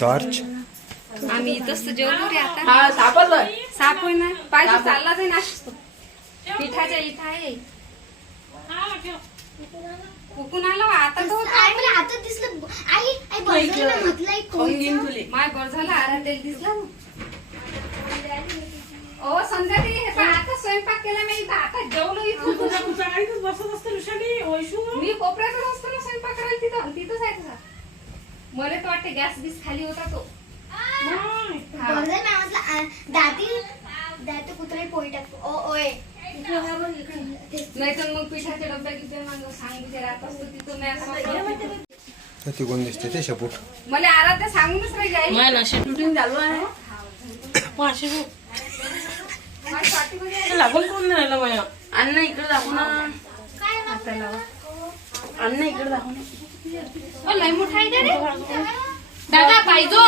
Torch आम्ही इथंच तर जेवलो रे आता हा सापडलं साप होय ना पाहिजे चालला जाईल असतो पिठाच्या इथं आहे कुकून आलो आता तो आई मला आता दिसलं आई आई ना म्हटलं माय बर झाला आराध्याला दिसला ना. ओ संध्या ते हे पहा, आता स्वयंपाक केला मी आता जेवलो इथून. तुझ्या तुझ्या गाडीतच बसत असते ऋषाली वैशू. मी कोपऱ्याकडे असतो ना स्वयंपाक करायला तिथं तिथंच आहे तसा. मला तर वाटते गॅस बीस खाली होता तो. नाही. हा. बरं मी म्हटलं आ, दादी दादी कुत्रे पोळी टाकतो. ओ ओय. इकडे बघा बरं, इकडे. ते- नाही तर मग पिठाच्या डब्या किती मग सांग बिचारा आता असतो तिथं मी असं तर तिकडून दिसते ते शेपूट. मला आराध्या सांगूनच राहिली आई नाशिक शूटिंग चालू आहे. पाचशे रुपये. माझ्या पाठीमध्ये आहे. ते लागून कोण नाही राहिलं माझ्या अन्न इकडे दाखव ना अन्न इकडे दाखव ना लय मोठा आहे का रे दादा पाहिजो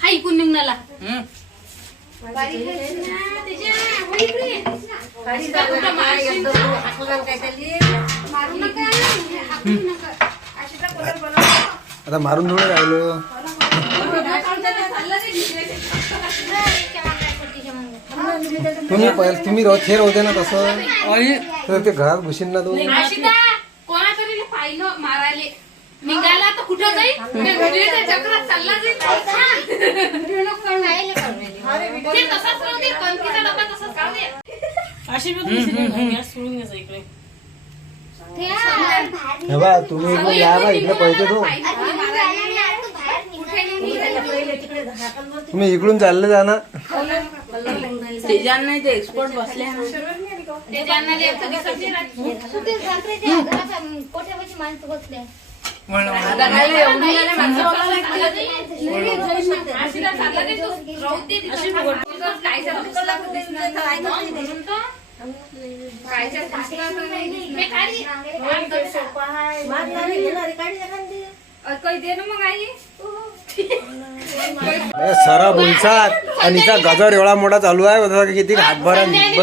हा इकून निघणाला आता मारून थोडं राहिलो. तुम्ही पहिले तुम्ही रोज हे होते ना तसं. तर ते घरात घुशीन ना तू कोणातरी पाहिलं मारायले. निघाला तर कुठं जाईल चक्रात चालला जाईल व्हिडिओ नको काढू. ते तसाच राहू दे कणकीचा डबा तसाच काढू दे. अशी सोडून घ्यायचा इकडे. हे तुम्ही इकडून या बा इकडे पळते तो तुम्ही इकडून चालले जा ना. तेजान नाही ते एक्सपर्ट बसले माणसं काही दे ना मग आई. सरा बोलसात आणि हिचा गजर एवढा मोठा चालू आहे बघा किती हातभर आहे.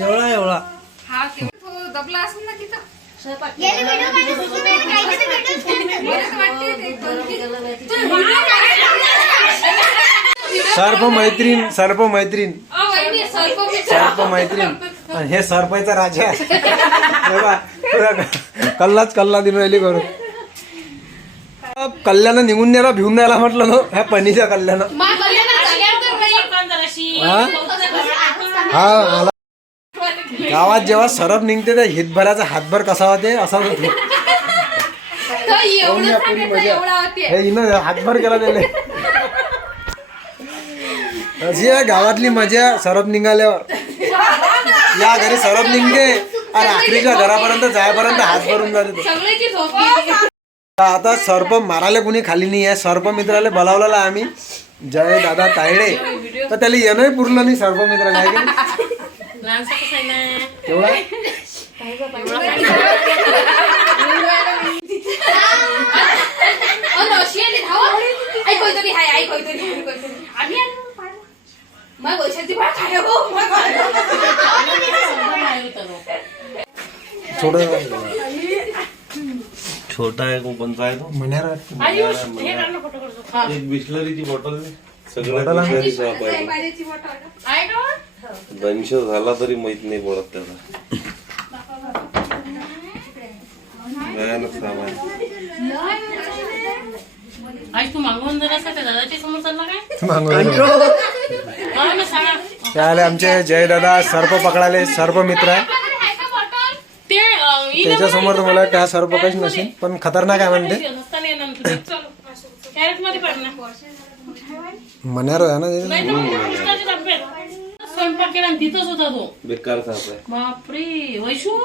एवढा एवढा हा दबला असेल ना तिथं. सर्प मैत्रीण सर्प मैत्रीण. सर्प मैत्रीण. आणि हे सरपायचा राजा हे कल्लाच कल्ला दिन राहिली करू कल्ल्यानं निघून न्यायला भिवून न्यायला म्हटलं ना ह्या मा कल्याण हा? हा? आला गावात जेव्हा सरप निघते त्या हितभराचा हातभर कसा होते असा होते. मजा. हे हातभर केला त्याले अशी आहे गावातली मजा सरप निघाल्यावर. या घरी सरप निघते आणि आखरीच्या घरापर्यंत जायपर्यंत हात भरून जाते आता सर्प मारायला कुणी खाली नाही आहे सर्प मित्राला बोलावलेला आम्ही. जय दादा तायडे. तर त्याला येणंही पुरलं नाही सर्प मित्राला आहे की नाही? लहानसा छोट आहे कोणता आहे तो. हे फोटो काढतो. हा. एक बिस्लरीची बॉटल आहे. सगळ्यात बॉटल आहे? बिस्लरी साप आहे. पाण्याची बॉटल आहे का दंश झाला तरी माहीत नाही पडत भयानक साप आहे. आज तू मागवून जर असं त्या दादाच्या समोर चालला काय? मागवलं. हा ना सांगा. त्याले आमचे जय दादा सर्प पकडाले सर्प मित्र. आहे अं, इथं त्याच्यासमोर तुम्हाला वाटतं हा सर्प काहीच नसेल पण खतरनाक आहे म्हणते. कॅरेटमध्ये म्हण्यार आहे ना ते. स्वयंपाक केला आणि तिथंच होता तो. बेकार साप आहे. बापरे वैशू.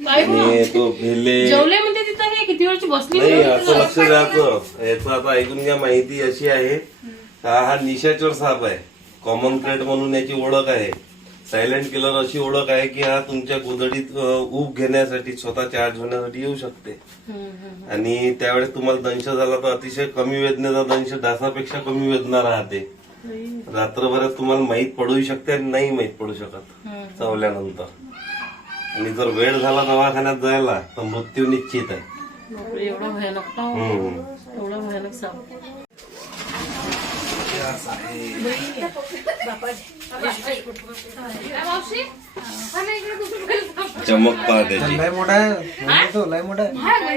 काय गं? आणि तो भेले. जेवले म्हणते तिथं काय? किती वेळची बसली नाही म्हणते असं लक्ष द्यायचं याचं आता ऐकून घ्या माहिती अशी आहे. हा हा निशाचर साप आहे. कॉमन क्रेट म्हणून याची ओळख आहे. सायलेंट किलर अशी ओळख आहे की हा तुमच्या गोधडीत ऊब घेण्यासाठी स्वतः चार्ज होण्यासाठी येऊ शकते. आणि त्यावेळेस तुम्हाला दंश झाला तर अतिशय कमी वेदनेचा दंश डासापेक्षा कमी वेदना राहते. रात्रभरात तुम्हाला माहीत पडू शकते आणि नाही माहीत पडू शकत चावल्यानंतर. आणि जर वेळ झाला दवाखान्यात जायला तर मृत्यू निश्चित आहे. एवढा भयानक. एवढा भयानक साप काय मावशी हा नाही इकडे कुठून गेला? चमक पहा त्याची लय मोठा आहे. म्हणतो, लय मोठा आहे. हा?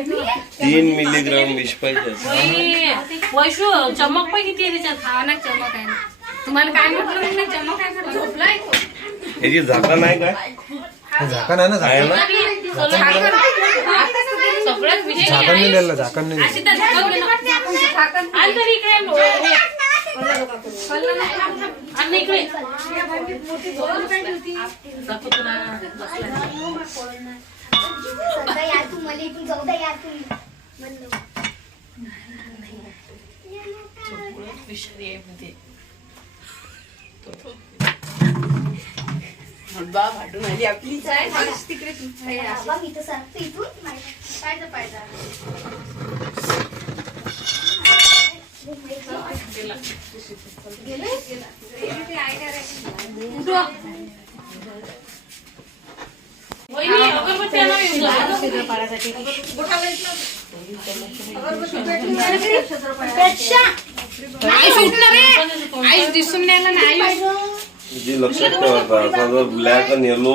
तीन मिलीग्राम विष पाहिजे वैशू चमक पण किती आहे त्याच्यात? हा ना चमक आहे. ना तुम्हाला काय म्हटलं मी? नाही चमक आहे झोपलाय. याची झाकण आहे काय? झाकण आहे ना झाकण? ना? झाकण नाही झाकण नाही. दिलं. अशी तर तिकडे तू. असं. मी तर इथून पाहिजे, पाहिजे. गेले? गेले ते आहे का रे? उठव. वहिनी, अगरबत्ती आणा येऊन जा. दिसून ना आयुष जी लक्षात असा जर ब्लॅक आणि येलो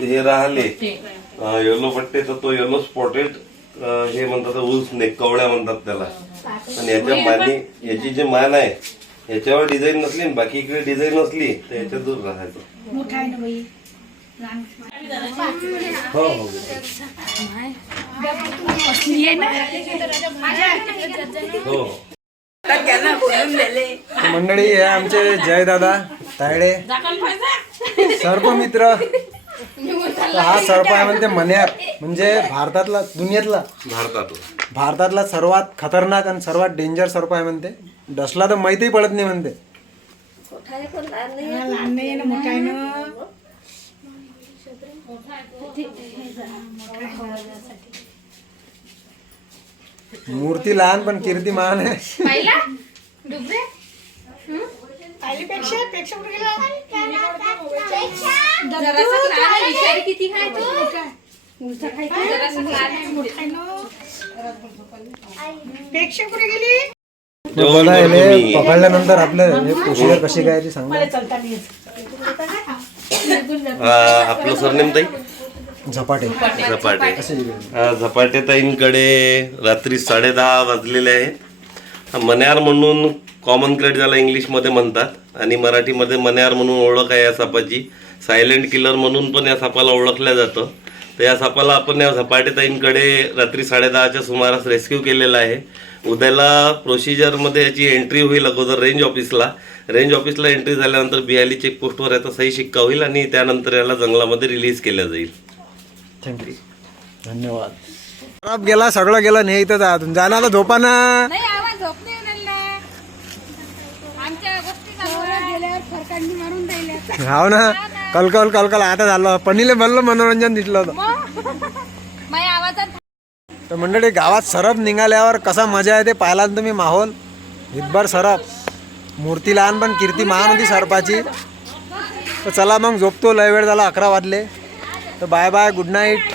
हे राहिले येलो पट्टे तर तो येलो स्पॉटेड हे म्हणतात उल्स नेक कवड्या म्हणतात त्याला. आणि याच्या मानी याची जी मान आहे याच्यावर डिझाईन नसली बाकी इकडे डिझाईन असली तर याच्या दूर राहायचं. हो हो हो. तर मंडळी हे आमचे जयदादा तायडे. झाकण पाहिजे सर्पमित्र. तर हा सर्प आहे म्हणते मन्यार. म्हणजे भारतातला दुनियातला. भारतातून भारतातला सर्वात खतरनाक आणि सर्वात डेंजर सर्प आहे म्हणते. डसला तर माहितीही पडत नाही म्हणते. मूर्ती लहान पण कीर्ती महान आहे. पाहिला? डुबरे किती तो? बघा याले पकडल्यानंतर आपलं हे प्रोसिजर कशी काय ती सांगा? आपलं सरनेम ताई? झपाटे. झपाटे. झपाटे. ताईंकडे रात्री साडेदहा वाजलेले आहेत. हा मन्यार म्हणून कॉमन क्रेड ज्याला इंग्लिशमध्ये म्हणतात आणि मराठीमध्ये मन्यार म्हणून ओळख आहे या सापाची. सायलेंट किलर म्हणून पण या सापाला ओळखलं जातं. तर या सापाला आपण या झपाटे ताईंकडे रात्री साडेदहाच्या सुमारास रेस्क्यू केलेला आहे. उद्याला प्रोसिजरमध्ये याची एंट्री होईल अगोदर रेंज ऑफिसला रेंज ऑफिसला एंट्री झाल्यानंतर बिहाली चेकपोस्टवर याचा सही शिक्का होईल आणि त्यानंतर याला जंगलामध्ये रिलीज केलं जाईल. थँक्यू धन्यवाद. खराब गेला सगळं गेलं नाही इथं अजून. जाणार झोपा ना नाही आवाज झोप नाही येणार आमच्या गोष्टी चालू आहे. गेल्यावर फरकांनी मारून राहिल्या. हाव ना. कलकल कलकल आता झालं. पनीले भरलं मनोरंजन दिसलं होतं. तर मंडळी गावात सरप निघाल्यावर कसा मजा येते पाहिला तुम्ही माहोल? हितभर सरप. मूर्ती लहान पण कीर्ती महान होती सरपाची. तर चला मग झोपतो. लय वेळ झाला अकरा वाजले. तर बाय बाय गुड नाईट.